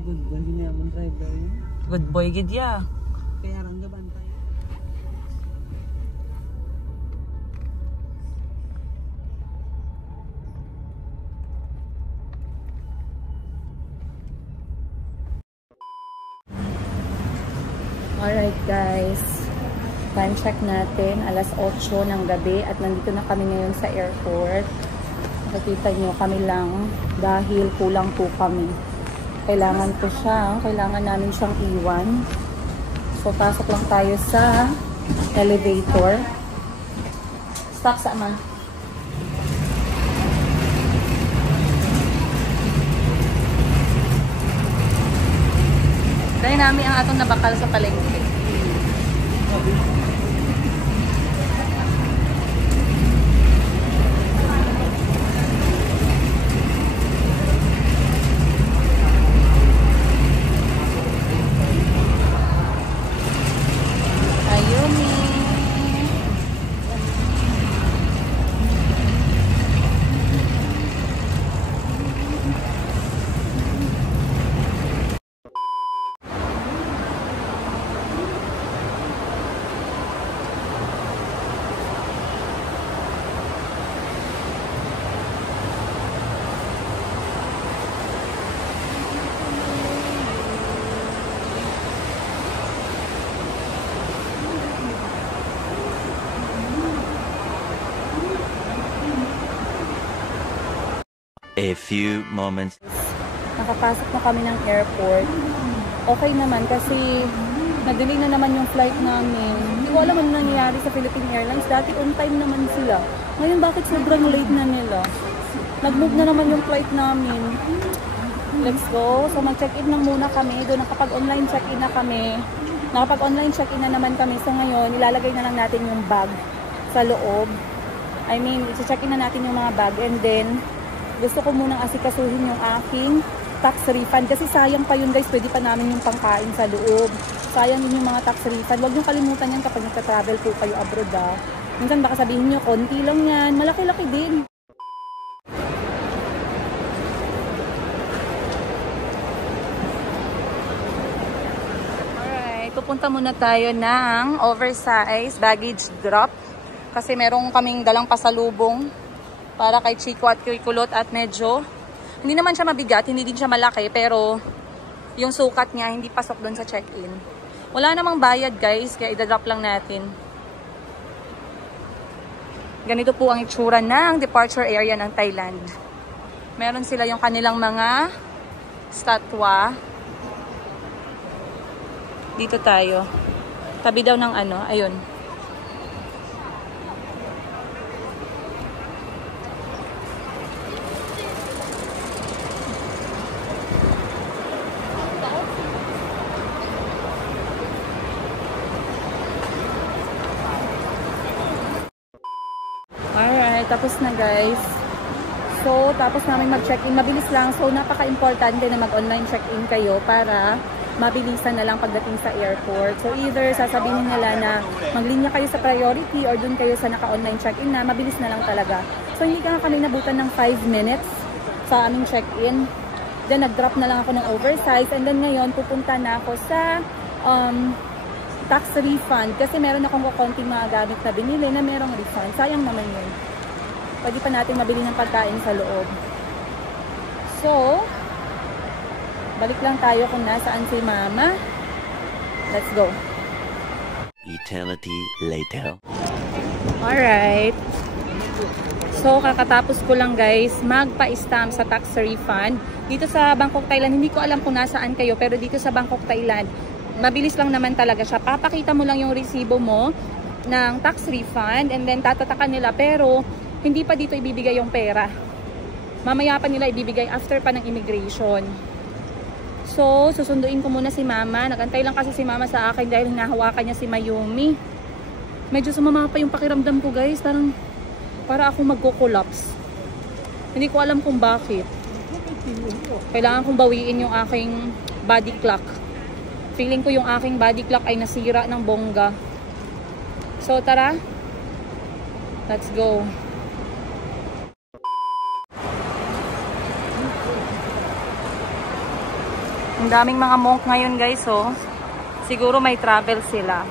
Good boy, hindi naman driver yun. Good boy, gid ya. Kaya lang gabantay. Alright guys, time check natin, alas 8 ng gabi at nandito na kami ngayon sa airport. Nakikita nyo kami lang dahil kulang po kami. Kailangan ko siya, kailangan namin siyang iwan. So pasok lang tayo sa elevator. Stop sama. Dahil namin ang atong nabakal sa palengke. A few moments. Nakapasok na kami ng airport. Okay naman kasi na-delay na naman yung flight namin. Hindi ko alam ano nangyayari sa Philippine Airlines. Dati on time naman sila. Ngayon bakit sobrang late na nila? Nag-move na naman yung flight namin. Let's go. So mag-check-in lang muna kami. Doon nakapag-online check-in na kami. Nakapag-online check-in na naman kami. So ngayon, ilalagay na lang natin yung bag sa loob. I mean, i-check-in na natin yung mga bag and then gusto ko munang asikasuhin yung aking tax refund. Kasi sayang pa yun guys, pwede pa namin yung pangkain sa loob. Sayang din yung mga tax refund. Huwag nyo kalimutan yan kapag nagka-travel po kayo abroad ah. Minsan baka sabihin nyo, konti lang yan. Malaki-laki din. Alright, pupunta muna tayo ng oversized baggage drop. Kasi merong kaming dalang pasalubong para kay Chico at kay Kulot at medyo hindi naman siya mabigat, hindi din siya malaki pero yung sukat niya hindi pasok doon sa check-in. Wala namang bayad guys, kaya idadrop lang natin. Ganito po ang itsura ng departure area ng Thailand. Meron sila yung kanilang mga statwa. Dito tayo. Tabi daw ng ano, ayun. Tapos na guys. So, tapos namin mag-check-in. Mabilis lang. So, napaka-importante na mag-online check-in kayo para mabilisan na lang pagdating sa airport. So, either sasabihin nila na maglinya kayo sa priority or dun kayo sa naka-online check-in na mabilis na lang talaga. So, hindi ka kami nabutan ng 5 minutes sa aming check-in. Then, nag-drop na lang ako ng oversize. And then, ngayon, pupunta na ako sa tax refund. Kasi meron akong konting mga gamit na binili na merong refund. Sayang naman yun. Pwede pa natin mabili ng pagkain sa loob. So, balik lang tayo kung nasaan si Mama. Let's go. Eternity later. Alright. So, kakatapos ko lang guys, magpa-stamp sa tax refund. Dito sa Bangkok, Thailand, hindi ko alam kung nasaan kayo, pero dito sa Bangkok, Thailand, mabilis lang naman talaga siya. Papakita mo lang yung resibo mo ng tax refund and then tatatakan nila, pero hindi pa dito ibibigay yung pera. Mamaya pa nila ibibigay after pa ng immigration. So, susunduin ko muna si Mama. Nagantay lang kasi si Mama sa akin dahil hinahawakan niya si Mayumi. Medyo sumama pa yung pakiramdam ko guys. Para ako magko-collapse. Hindi ko alam kung bakit. Kailangan kong bawiin yung aking body clock. Feeling ko yung aking body clock ay nasira ng bongga. So, tara. Let's go. Ang daming mga monk ngayon guys, oh. Siguro may travel sila.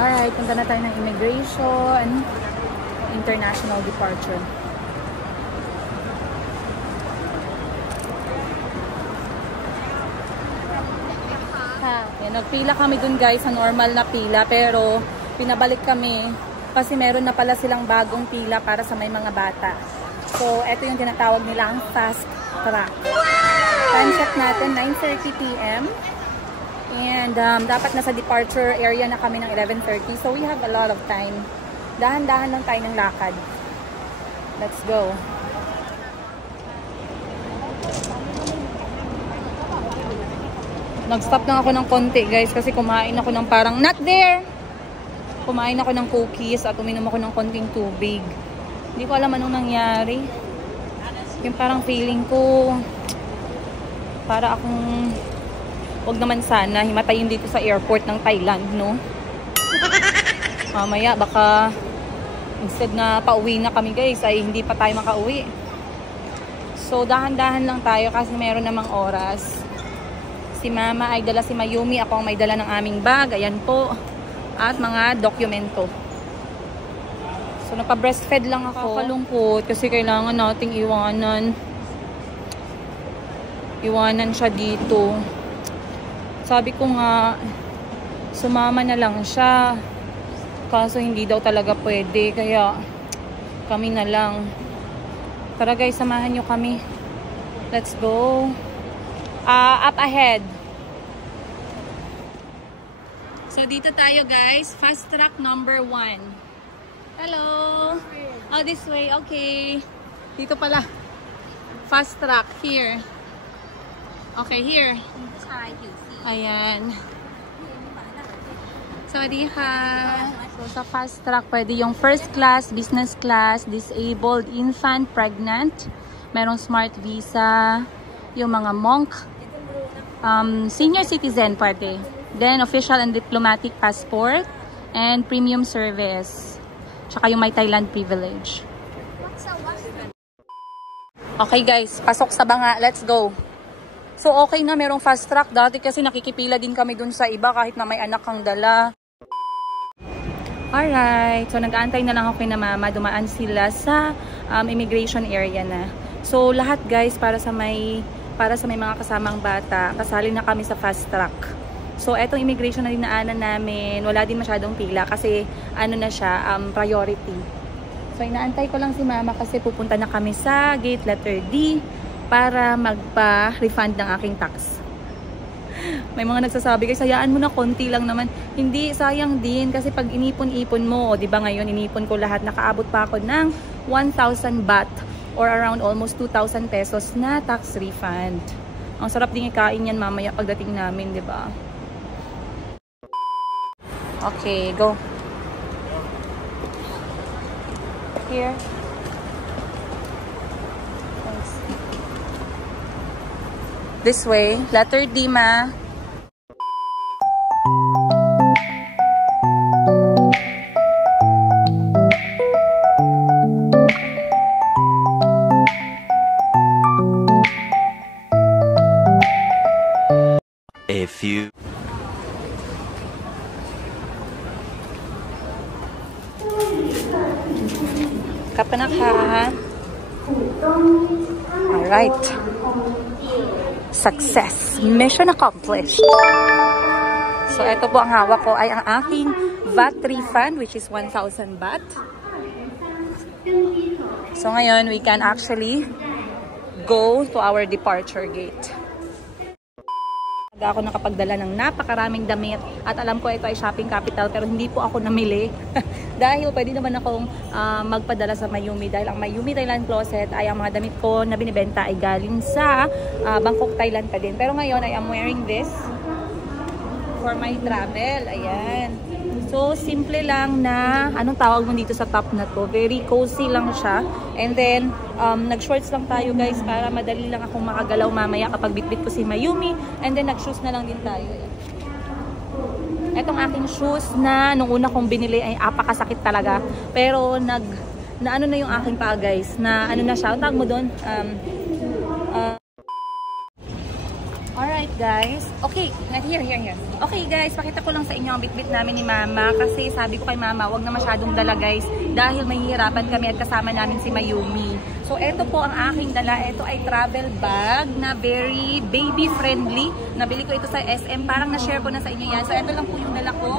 Alright, punta na tayo ng immigration, international departure. Yan, nagpila kami dun guys sa normal na pila, pero pinabalik kami kasi meron na pala silang bagong pila para sa may mga bata. So, eto yung tinatawag nila ang fast track. Time check natin, 9:30 p.m. And dapat nasa departure area na kami ng 11:30. So, we have a lot of time. Dahan-dahan lang tayo ng lakad. Let's go. Nag-stop lang ako ng konti guys kasi kumain ako ng parang not there. Kumain ako ng cookies at uminom ako ng konting tubig. Hindi ko alam anong nangyari. Yung parang feeling ko para akong wag naman sana himatayin dito sa airport ng Thailand, no? Mamaya baka instead na pauwi na kami guys ay hindi pa tayo makauwi. So dahan-dahan lang tayo kasi meron namang oras. Si Mama ay dala si Mayumi. Ako ang may dala ng aming bag. Ayan po. At mga dokumento. So, nagpa-breastfeed lang ako. Kakalungkot kasi kailangan nating iwanan. Iwanan siya dito. Sabi ko nga, sumama na lang siya. Kaso hindi daw talaga pwede. Kaya, kami na lang. Tara guys, samahan nyo kami. Let's go. Up ahead. So, dito tayo guys. Fast track number 1. Hello. Oh, this way. Okay. Dito pala. Fast track. Here. Okay, here. Ayan. Sawadee-ha. So, sa fast track, pwede yung first class, business class, disabled, infant, pregnant. Merong smart visa. Yung mga monk. Senior citizen pwede. Then, official and diplomatic passport. And premium service. Tsaka yung may Thailand privilege. Okay guys, pasok sa banga. Let's go. So, okay na merong fast track. Dati kasi nakikipila din kami dun sa iba kahit na may anak kang dala. Alright. So, nag-aantay na lang ako kay na Mama. Dumaan sila sa immigration area na. So, lahat guys, para sa may mga kasamang bata, kasali na kami sa fast track. So, etong immigration na dinaanan namin, wala din masyadong pila kasi ano na siya, priority. So, inaantay ko lang si Mama kasi pupunta na kami sa gate letter D para magpa-refund ng aking tax. May mga nagsasabi, guys, hayaan mo na, konti lang naman. Hindi, sayang din kasi pag inipon-ipon mo, o, di ba ngayon, inipon ko lahat, nakaabot pa ako ng 1,000 baht or around almost 2,000 pesos na tax refund. Ang sarap din ikain yan mamaya pagdating namin, di ba? Okay, go. Here. Thanks. This way. Letter D, Ma. A few. Kapanaka. Alright. Success. Mission accomplished. So, ito po ang hawak ko ay ang aking VAT refund, which is 1,000 baht. So, ngayon, we can actually go to our departure gate. Ako nakapagdala ng napakaraming damit at alam ko ito ay shopping capital pero hindi po ako namili dahil pwede naman akong magpadala sa Mayumi dahil ang Mayumi Thailand Closet ay ang mga damit ko na binibenta ay galing sa Bangkok, Thailand pa din. Pero ngayon I am wearing this for my travel. Ayan. So, simple lang na, anong tawag mo dito sa top na to? Very cozy lang siya. And then, nag-shorts lang tayo guys para madali lang akong makagalaw mamaya kapag bitbit ko si Mayumi. And then, nag-shoes na lang din tayo. Ayan. aking shoes na nung una kong binili ay apakasakit talaga. Pero na ano na yung aking paa guys, na ano na siya, tawag mo doon, alright guys, okay, here. Okay guys, pakita ko lang sa inyo ang bitbit namin ni Mama kasi sabi ko kay Mama, wag na masyadong dala guys dahil may hihirapan kami at kasama namin si Mayumi. So ito po ang aking dala, ito ay travel bag na very baby friendly. Nabili ko ito sa SM, parang na-share ko na sa inyo yan. So ito lang po yung dala ko.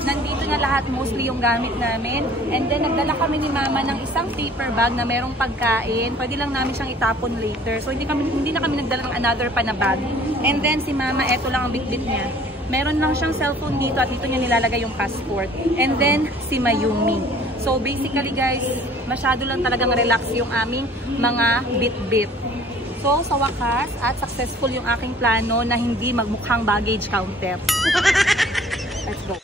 Nandito na lahat mostly yung gamit namin. And then nagdala kami ni Mama ng isang paper bag na merong pagkain. Pwede lang namin siyang itapon later. So hindi na kami nagdala ng another pa na bag. And then si Mama, ito lang ang bitbit niya. Meron lang siyang cellphone dito at dito niya nilalagay yung passport. And then si Mayumi. So basically guys, masyado lang talagang relax yung aming mga bitbit. So sa wakas at successful yung aking plano na hindi magmukhang baggage counter. Let's go.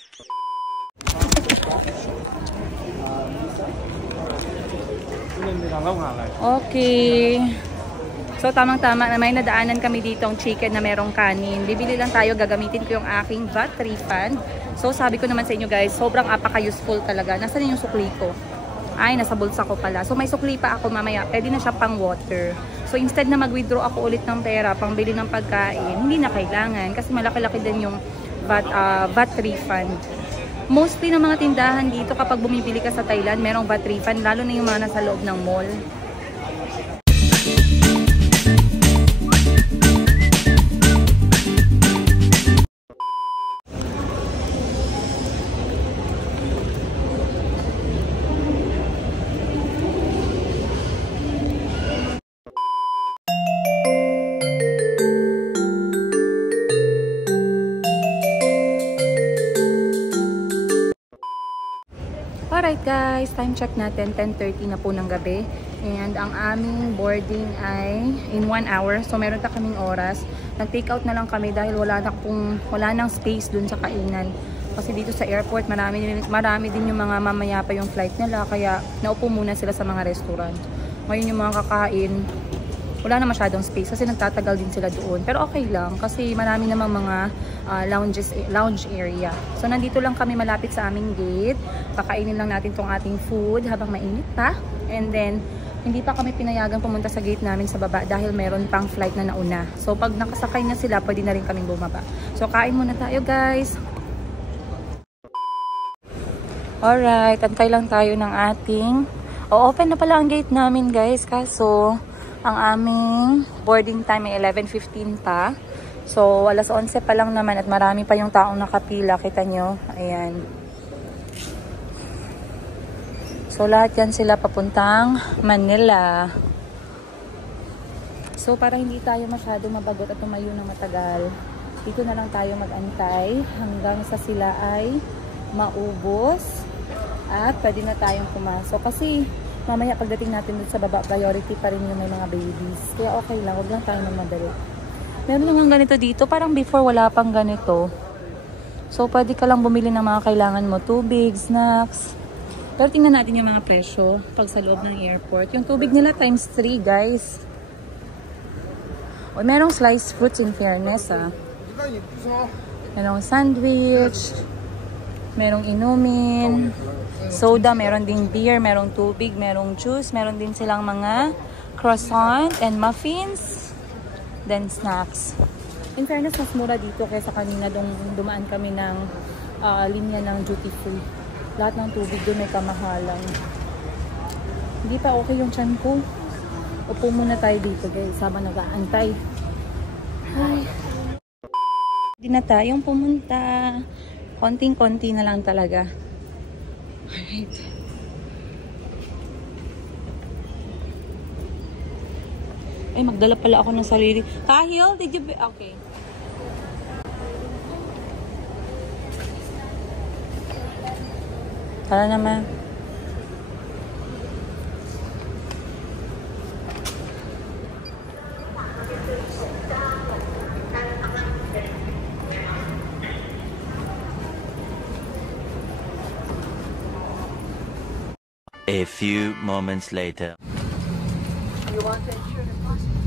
Okay. So tamang-tama na may nadaanan kami dito ang chicken na merong kanin. Bibili lang tayo, gagamitin ko yung aking VAT refund. So sabi ko naman sa inyo guys, sobrang apaka-useful talaga. Nasaan yung sukli ko? Ay, nasa bulsa ko pala. So may sukli pa ako mamaya. Pwede na siya pang water. So instead na mag-withdraw ako ulit ng pera pang bili ng pagkain, hindi na kailangan kasi malaki-laki din yung VAT refund. Mostly ng mga tindahan dito kapag bumibili ka sa Thailand, merong VAT refund, lalo na yung mga nasa loob ng mall. Alright guys, time check natin, 10:30 na po ng gabi. And ang aming boarding ay in 1 hour. So meron ta kaming oras. Nag-take out na lang kami dahil wala nang space dun sa kainan. Kasi dito sa airport, marami din yung mga mamaya pa yung flight nila. Kaya naupo muna sila sa mga restaurant. Ngayon yung mga kakain, wala na masyadong space kasi nagtatagal din sila doon. Pero okay lang kasi marami namang mga lounge area. So nandito lang kami malapit sa aming gate. Kakainin lang natin tong ating food habang mainit pa. And then hindi pa kami pinayagan pumunta sa gate namin sa baba dahil meron pang flight na nauna. So pag nakasakay na sila, pwede na rin kaming bumaba. So kain muna tayo guys. Alright, antay lang tayo ng ating... open na pala ang gate namin guys. Kaso ang aming boarding time ay 11:15 pa. So, alas 11 pa lang naman at marami pa yung taong nakapila. Kita nyo? Ayan. So, lahat yan sila papuntang Manila. So, para hindi tayo masyado mabagot at tumayo ng matagal, dito na lang tayo mag-antay hanggang sa sila ay maubos at pwede na tayong pumasok. Kasi, mamaya pagdating natin dun sa baba, priority pa rin yung may mga babies. Kaya okay lang, huwag lang tayo magmadali. Meron lang ganito dito, parang before wala pang ganito. So pwede ka lang bumili ng mga kailangan mo, tubig, snacks. Pero tingnan natin yung mga presyo pag sa loob ng airport. Yung tubig nila times 3 guys. O, merong sliced fruits in fairness Merong sandwich, merong inumin, soda, meron ding beer, merong tubig, merong juice, meron din silang mga croissant and muffins, then snacks. In fairness, mas mura dito kaysa kanina dumaan kami ng linya ng duty free. Lahat ng tubig doon may kamahalan. Hindi pa okay yung tiyan ko. Upo muna tayo dito guys, habang nag-aantay. Ay. Hindi na tayong pumunta. Konting-konti na lang talaga. Alright. Ay, magdala pala ako ng sarili. Kahil, did you be... Okay. Tara naman. A few moments later. You want to ensure the passport?